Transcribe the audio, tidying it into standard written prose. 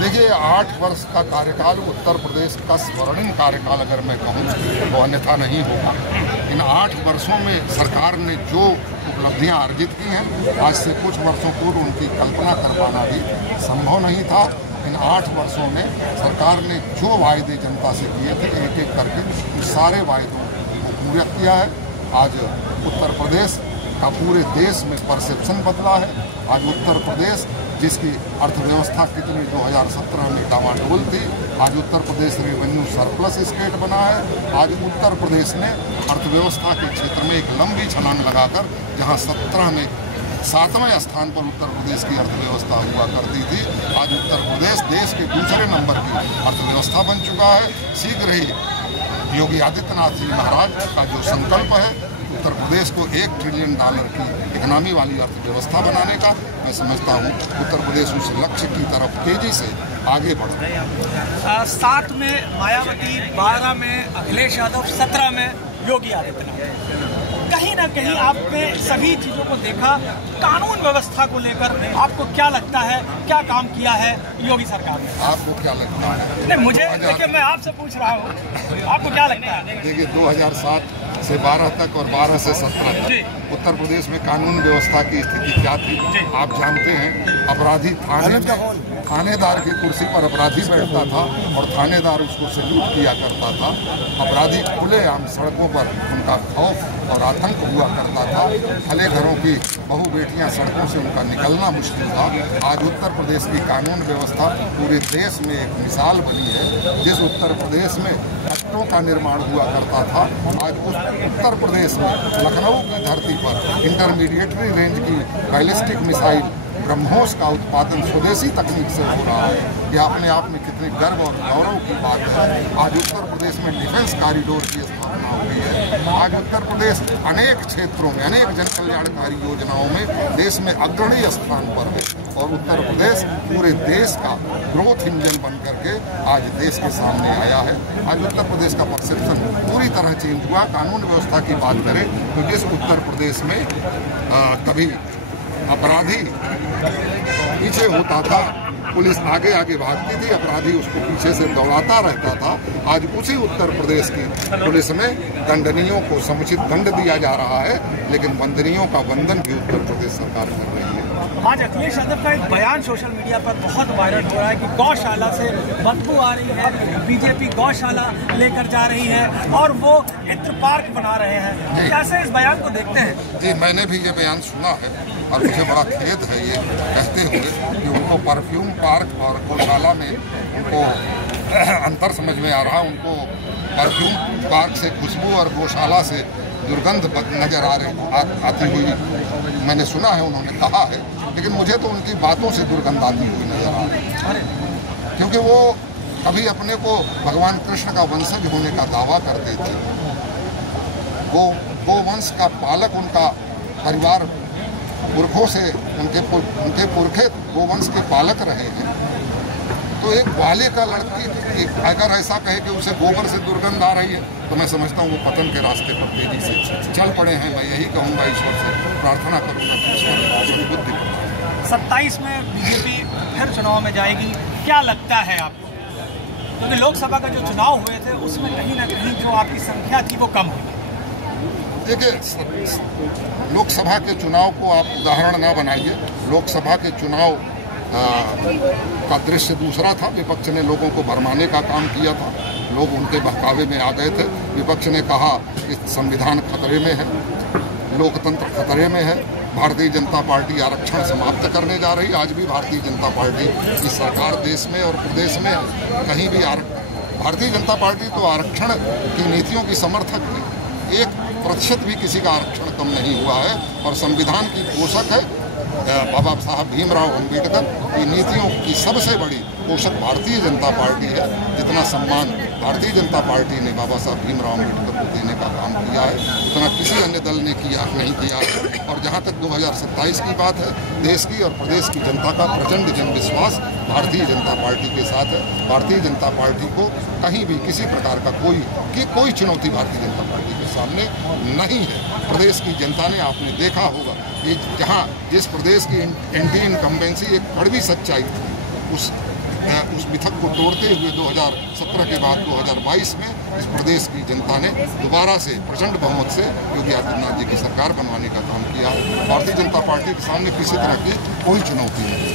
देखिए, 8 वर्ष का कार्यकाल उत्तर प्रदेश का स्वर्णिम कार्यकाल अगर मैं कहूँ तो अन्यथा नहीं होगा। इन 8 वर्षों में सरकार ने जो उपलब्धियां अर्जित की हैं, आज से कुछ वर्षों पूर्व उनकी कल्पना कर पाना भी संभव नहीं था। इन 8 वर्षों में सरकार ने जो वायदे जनता से किए थे, एक एक करके उन सारे वायदों को पूरा किया है। आज उत्तर प्रदेश का पूरे देश में परसेप्शन बदला है। आज उत्तर प्रदेश, जिसकी अर्थव्यवस्था कितनी 2017 में डामाडोल थी, आज Uttar Pradesh revenue surplus state बना है। आज उत्तर प्रदेश ने अर्थव्यवस्था के क्षेत्र में एक लंबी छलांग लगाकर, जहां 17 में 7वें स्थान पर उत्तर प्रदेश की अर्थव्यवस्था हुआ करती थी, आज उत्तर प्रदेश देश के दूसरे नंबर की अर्थव्यवस्था बन चुका है। शीघ्र ही योगी आदित्यनाथ जी महाराज का जो संकल्प है उत्तर प्रदेश को $1 ट्रिलियन की इकोनॉमी वाली अर्थव्यवस्था बनाने का, मैं समझता हूँ उत्तर प्रदेश उस लक्ष्य की तरफ तेजी से आगे बढ़ रहा है। 7 में मायावती, 12 में अखिलेश यादव, 17 में योगी आदित्यनाथ। कहीं ना कहीं आपने सभी चीजों को देखा। कानून व्यवस्था को लेकर आपको क्या लगता है, क्या काम किया है योगी सरकार ने? आपको क्या लगता है? नहीं, मुझे देखिए, मैं आपसे पूछ रहा हूँ, आपको क्या लगता है? देखिए, 2007 से 12 तक और 12 से 17 तक उत्तर प्रदेश में कानून व्यवस्था की स्थिति क्या थी आप जानते हैं। अपराधी थानेदार की कुर्सी पर अपराधी बैठता था और थानेदार उसको सैल्यूट किया करता था। अपराधी खुलेआम सड़कों पर, उनका खौफ और आतंक हुआ करता था। भले घरों की बहू बेटियां सड़कों से उनका निकलना मुश्किल था। आज उत्तर प्रदेश की कानून व्यवस्था पूरे देश में एक मिसाल बनी है। जिस उत्तर प्रदेश में कट्टों का निर्माण हुआ करता था, आज उस उत्तर प्रदेश में लखनऊ की धरती पर इंटरमीडिएटरी रेंज की बैलिस्टिक मिसाइल ब्रह्मोस का उत्पादन स्वदेशी तकनीक से हो रहा है। यह अपने आप में कितनी गर्व और गौरव की बात है। आज उत्तर प्रदेश में डिफेंस कॉरिडोर की स्थापना हुई है। आज उत्तर प्रदेश अनेक क्षेत्रों में, अनेक जन कल्याणकारी योजनाओं में देश में अग्रणी स्थान पर है और उत्तर प्रदेश पूरे देश का ग्रोथ इंजन बन करके आज देश के सामने आया है। आज उत्तर प्रदेश का परसेप्शन पूरी तरह चेंज हुआ। कानून व्यवस्था की बात करें तो जिस उत्तर प्रदेश में कभी अपराधी पीछे होता था, पुलिस आगे आगे भागती थी, अपराधी उसको पीछे से दौड़ाता रहता था, आज उसी उत्तर प्रदेश की पुलिस में दंडनीयों को समुचित दंड दिया जा रहा है, लेकिन वंदनीयों का वंदन भी उत्तर प्रदेश सरकार कर रही है। आज अखिलेश यादव का एक बयान सोशल मीडिया पर बहुत वायरल हो रहा है कि गौशाला से बदबू आ रही है, बीजेपी गौशाला लेकर जा रही है और वो इत्र पार्क बना रहे हैं। कैसे इस बयान को देखते हैं? जी, मैंने भी ये बयान सुना है और मुझे बड़ा खेद है ये कहते हुए कि उनको परफ्यूम पार्क और गौशाला में उनको अंतर समझ में आ रहा। उनको परफ्यूम पार्क से खुशबू और गौशाला से दुर्गंध नजर आती हुई मैंने सुना है, उन्होंने कहा है, लेकिन मुझे तो उनकी बातों से दुर्गंध आती हुई नजर आ रही है, क्योंकि वो कभी अपने को भगवान कृष्ण का वंशज होने का दावा करते थे। वो गोवंश का पालक उनका परिवार पुरखों से, उनके पुरखे गोवंश के पालक रहे हैं। तो एक ग्वाले का लड़की अगर ऐसा कहे कि उसे गोबर से दुर्गंध आ रही है, तो मैं समझता हूँ वो पतन के रास्ते पर तेजी से चल पड़े हैं। मैं यही कहूँगा, ईश्वर से प्रार्थना करूँगा कि ईश्वर बुद्धि प्रदान। 27 में बीजेपी फिर चुनाव में जाएगी, क्या लगता है आपको? क्योंकि लोकसभा का जो चुनाव हुए थे उसमें कहीं ना कहीं जो आपकी संख्या थी वो कम हुई। देखिए, लोकसभा के चुनाव को आप उदाहरण न बनाइए। लोकसभा के चुनाव का दृश्य दूसरा था। विपक्ष ने लोगों को भरमाने का काम किया था, लोग उनके बहकावे में आ गए थे। विपक्ष ने कहा कि संविधान खतरे में है, लोकतंत्र खतरे में है, भारतीय जनता पार्टी आरक्षण समाप्त करने जा रही। आज भी भारतीय जनता पार्टी की सरकार देश में और प्रदेश में कहीं भी भारतीय जनता पार्टी तो आरक्षण की नीतियों की समर्थक है। 1% भी किसी का आरक्षण कम नहीं हुआ है और संविधान की पोषक है बाबा साहब भीमराव अम्बेडकर की नीतियों की सबसे बड़ी पोषक भारतीय जनता पार्टी है। जितना सम्मान भारतीय जनता पार्टी ने बाबा साहब भीमराव अम्बेडकर को देने का काम किया है, उतना किसी अन्य दल ने नहीं किया है। और जहाँ तक 2027 की बात है, देश की और प्रदेश की जनता का प्रचंड जन विश्वास भारतीय जनता पार्टी के साथ है। भारतीय जनता पार्टी को कहीं भी किसी प्रकार का कोई चुनौती भारतीय जनता पार्टी के सामने नहीं है। प्रदेश की जनता ने, आपने देखा होगा कि जिस प्रदेश की एंटी इनकम्बेंसी एक कड़वी सच्चाई थी, उस उस मिथक को तोड़ते हुए 2017 के बाद 2022 में इस प्रदेश की जनता ने दोबारा से प्रचंड बहुमत से योगी आदित्यनाथ जी की सरकार बनवाने का काम किया। भारतीय जनता पार्टी के सामने किसी तरह की कोई चुनौती नहीं।